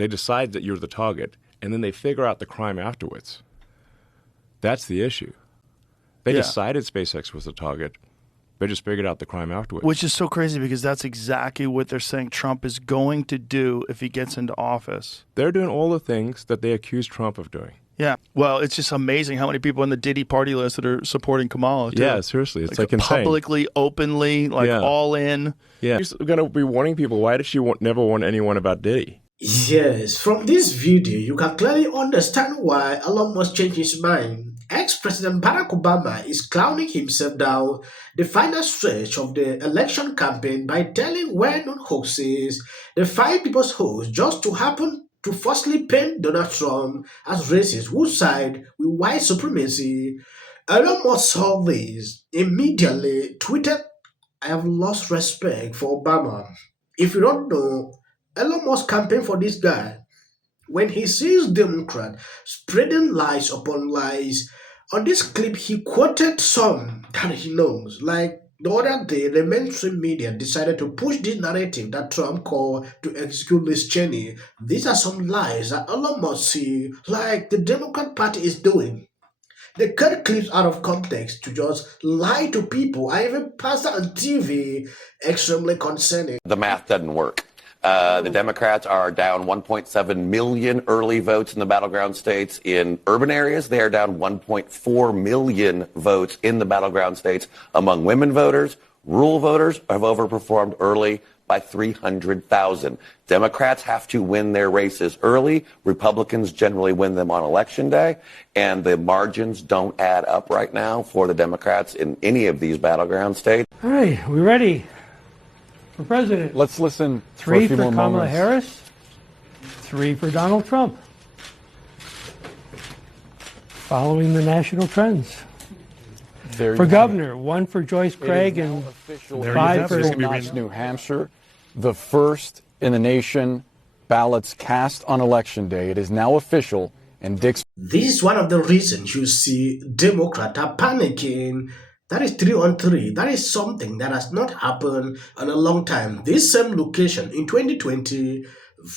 They decide that you're the target, and then they figure out the crime afterwards. That's the issue. They decided SpaceX was the target. They just figured out the crime afterwards. Which is so crazy because that's exactly what they're saying Trump is going to do if he gets into office. They're doing all the things that they accuse Trump of doing. Yeah. Well, it's just amazing how many people on the Diddy party list that are supporting Kamala, too. Yeah, seriously. It's like insane. Publicly, openly, all in. Yeah. You're going to be warning people. Why did she never warn anyone about Diddy? Yes, from this video, you can clearly understand why Elon Musk changed his mind. Ex-President Barack Obama is clowning himself down the final stretch of the election campaign by telling well-known hoaxes, the five people's hoax, just to happen to falsely paint Donald Trump as racist who side with white supremacy. Elon Musk saw this, immediately tweeted, "I have lost respect for Obama." If you don't know, Elon Musk campaigned for this guy. When he sees Democrats spreading lies upon lies, on this clip he quoted some that he knows. Like the other day, the mainstream media decided to push this narrative that Trump called to execute Liz Cheney. These are some lies that Elon Musk see, like the Democrat Party is doing. They cut clips out of context to just lie to people. I even passed it on TV. Extremely concerning. The math doesn't work. The Democrats are down 1.7 million early votes in the battleground states. In urban areas, they are down 1.4 million votes in the battleground states. Among women voters, rural voters have overperformed early by 300,000. Democrats have to win their races early. Republicans generally win them on election day. And the margins don't add up right now for the Democrats in any of these battleground states. All right, we ready? For president. Let's listen. 3 for Kamala Harris, 3 for Donald Trump. Following the national trends. For governor, 1 for Joyce Craig and 5 for New Hampshire. The first in the nation ballots cast on election day. It is now official, and Dick's. This is one of the reasons you see Democrats are panicking. That is 3-on-3. That is something that has not happened in a long time. This same location in 2020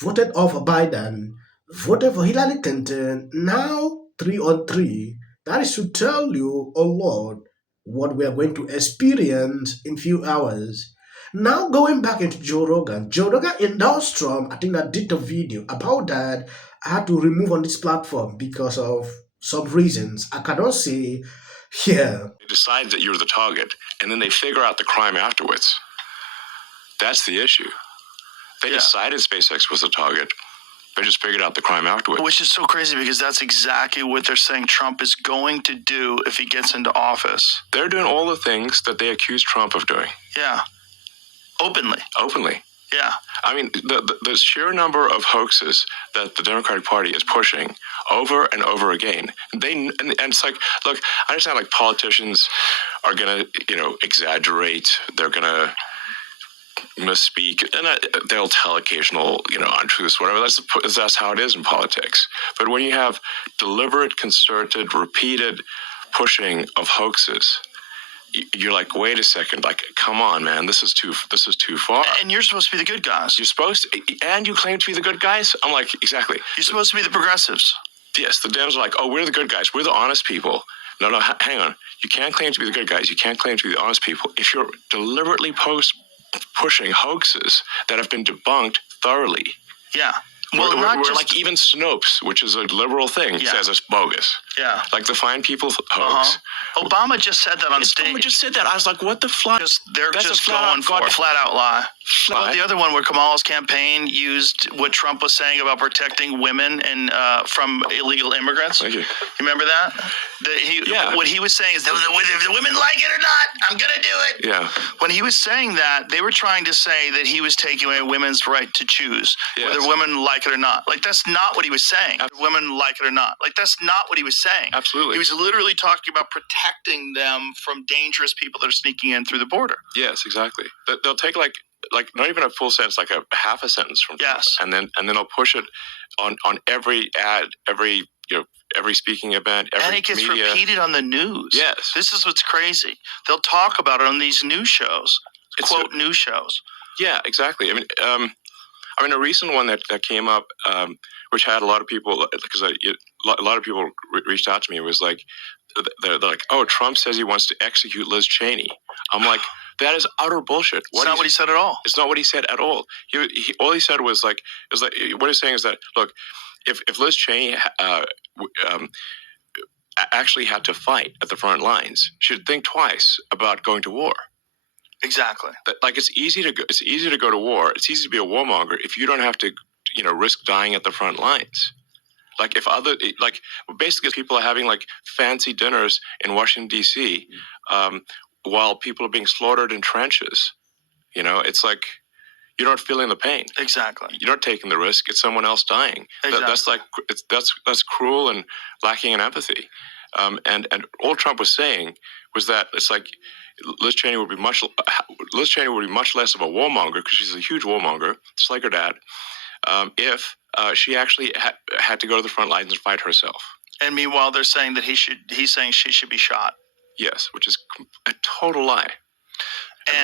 voted off Biden, voted for Hillary Clinton. Now 3-on-3. That is to tell you a lot what we are going to experience in few hours. Now going back into Joe Rogan. Joe Rogan endorsed Trump. I think I did a video about that. I had to remove on this platform because of some reasons I cannot say here. They decide that you're the target, and then they figure out the crime afterwards. That's the issue. They decided SpaceX was the target. They just figured out the crime afterwards. Which is so crazy because that's exactly what they're saying Trump is going to do if he gets into office. They're doing all the things that they accuse Trump of doing. Yeah. Openly. Openly. Yeah. I mean, the sheer number of hoaxes that the Democratic Party is pushing over and over again. And it's like, look, I understand like politicians are going to, exaggerate. They're going to misspeak, and they'll tell occasional, untruths, whatever. That's how it is in politics. But when you have deliberate, concerted, repeated pushing of hoaxes, you're like, wait a second, like, come on, man, this is too far. And you're supposed to be the good guys. You're supposed to, and you claim to be the good guys? I'm like, exactly. You're supposed to be the progressives. Yes, the Dems are like, oh, we're the good guys. We're the honest people. No, hang on. You can't claim to be the good guys. You can't claim to be the honest people if you're deliberately pushing hoaxes that have been debunked thoroughly. Yeah. Well, we're like even Snopes, which is a liberal thing, says it's bogus. Yeah. Like the fine people hoax. Obama just said that on stage. Obama just said that. I was like, what the fuck? They're just going for a flat out lie. The other one where Kamala's campaign used what Trump was saying about protecting women and from illegal immigrants. Thank you. You remember that? What he was saying is, if the women like it or not, I'm going to do it. Yeah. When he was saying that, they were trying to say that he was taking away women's right to choose whether women like it or not. Like, that's not what he was saying. Women like it or not. Like, that's not what he was saying. Absolutely. He was literally talking about protecting them from dangerous people that are sneaking in through the border. Yes, exactly. They'll take like not even a full sentence, like a half a sentence from Trump, and then they'll push it on every ad, every speaking event, every and it gets media. repeated on the news. Yes, this is what's crazy. They'll talk about it on these news shows, news shows. Yeah, exactly. I mean, I mean, a recent one that came up, which had a lot of people, because a lot of people reached out to me, was like, they're like, oh, Trump says he wants to execute Liz Cheney. I'm like, that is utter bullshit. It's not what he said at all. It's not what he said at all. All he said was like, what he's saying is that, look, if Liz Cheney actually had to fight at the front lines, she'd think twice about going to war. Exactly. Like, it's easy to go to war. It's easy to be a warmonger if you don't have to, risk dying at the front lines. Like, basically people are having like fancy dinners in Washington D.C. While people are being slaughtered in trenches. It's like you're not feeling the pain. Exactly. You're not taking the risk. It's someone else dying. Exactly. That's cruel and lacking in empathy. And all Trump was saying was that it's like Liz Cheney would be much less of a warmonger, because she's a huge warmonger, just like her dad, if she actually had to go to the front lines and fight herself. And meanwhile, they're saying that he's saying she should be shot. Yes, which is a total lie.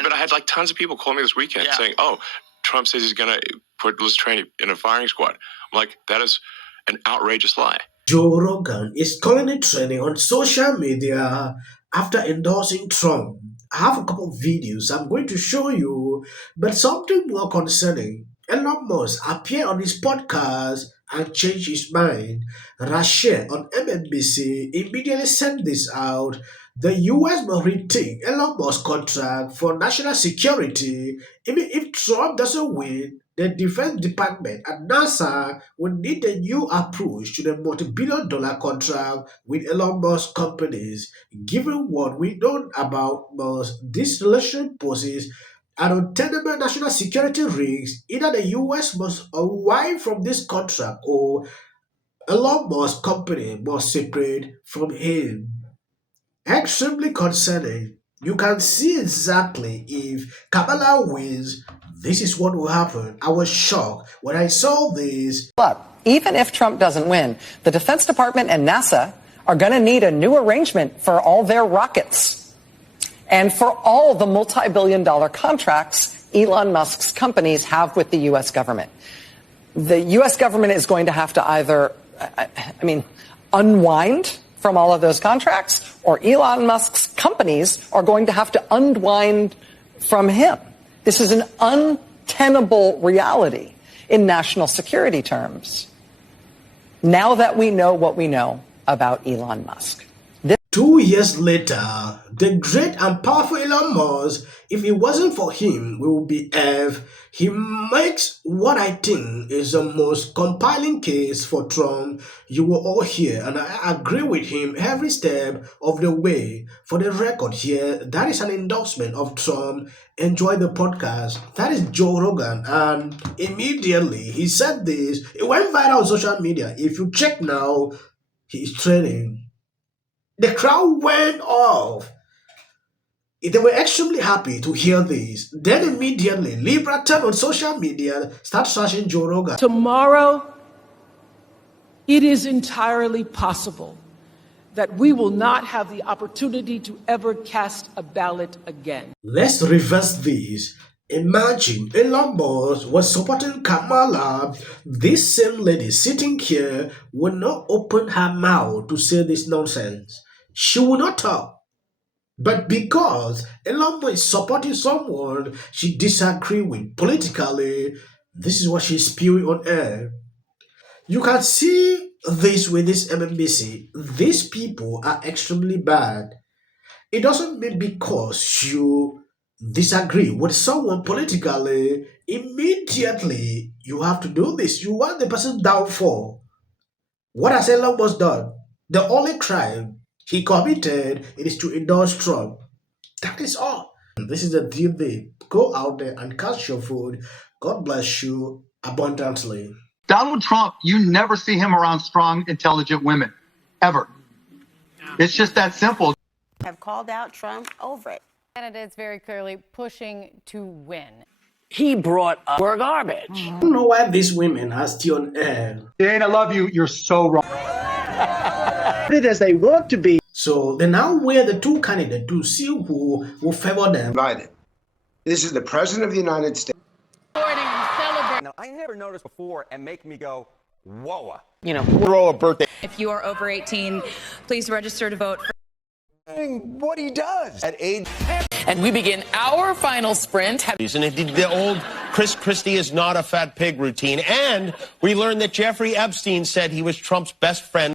But I had like tons of people call me this weekend saying, oh, Trump says he's going to put Liz Cheney in a firing squad. I'm like, that is an outrageous lie. Joe Rogan is currently trending on social media after endorsing Trump. I have a couple of videos I'm going to show you, but something more concerning. Elon Musk appeared on his podcast and changed his mind. Russia on MSNBC immediately sent this out. The US must rethink Elon Musk's contract for national security. Even if Trump doesn't win, the Defense Department and NASA will need a new approach to the multi-billion-dollar contract with Elon Musk companies. Given what we know about Musk, this relationship poses an untenable national security risk. Either the US must unwind from this contract or Elon Musk's company must separate from him. Extremely concerning. You can see exactly if Kamala wins, this is what will happen. I was shocked when I saw this. Look, even if Trump doesn't win, the Defense Department and NASA are going to need a new arrangement for all their rockets and for all the multi-billion-dollar contracts Elon Musk's companies have with the U.S. government. The U.S. government is going to have to either, unwind from all of those contracts, or Elon Musk's companies are going to have to unwind from him. This is an untenable reality in national security terms, now that we know what we know about Elon Musk. 2 years later, the great and powerful Elon Musk, if it wasn't for him, we would be F. He makes what I think is the most compelling case for Trump you will all hear, and I agree with him every step of the way. For the record here, that is an endorsement of Trump. Enjoy the podcast. That is Joe Rogan, and immediately he said this. It went viral on social media. If you check now, he's trending. The crowd went off. They were extremely happy to hear this. Then immediately, Libra turned on social media, start searching Joe Rogan. Tomorrow, it is entirely possible that we will not have the opportunity to ever cast a ballot again. Let's reverse this. Imagine Elon Musk was supporting Kamala. This same lady sitting here would not open her mouth to say this nonsense. She would not talk. But because Elon Musk is supporting someone she disagrees with politically, this is what she's spewing on air. You can see this with this MSNBC. These people are extremely bad. It doesn't mean because you disagree with someone politically, immediately you have to do this. You want the person's downfall. What has Elon Musk done? The only crime he committed is to endorse Trump. That is all. This is the deal day. Go out there and catch your food. God bless you abundantly. Donald Trump, you never see him around strong, intelligent women. Ever. It's just that simple. Have called out Trump over it. Candidates very clearly pushing to win. He brought up we're garbage. I don't know why these women are still on air. Dane, I love you. You're so wrong. As they want to be. So they now wear the two candidates to see who will favor them. Biden. This is the President of the United States. No, I never noticed before and make me go, whoa. You know, Throw a birthday. if you are over 18, please register to vote. What he does at age. And we begin our final sprint. And the old Chris Christie is not a fat pig routine. And we learned that Jeffrey Epstein said he was Trump's best friend.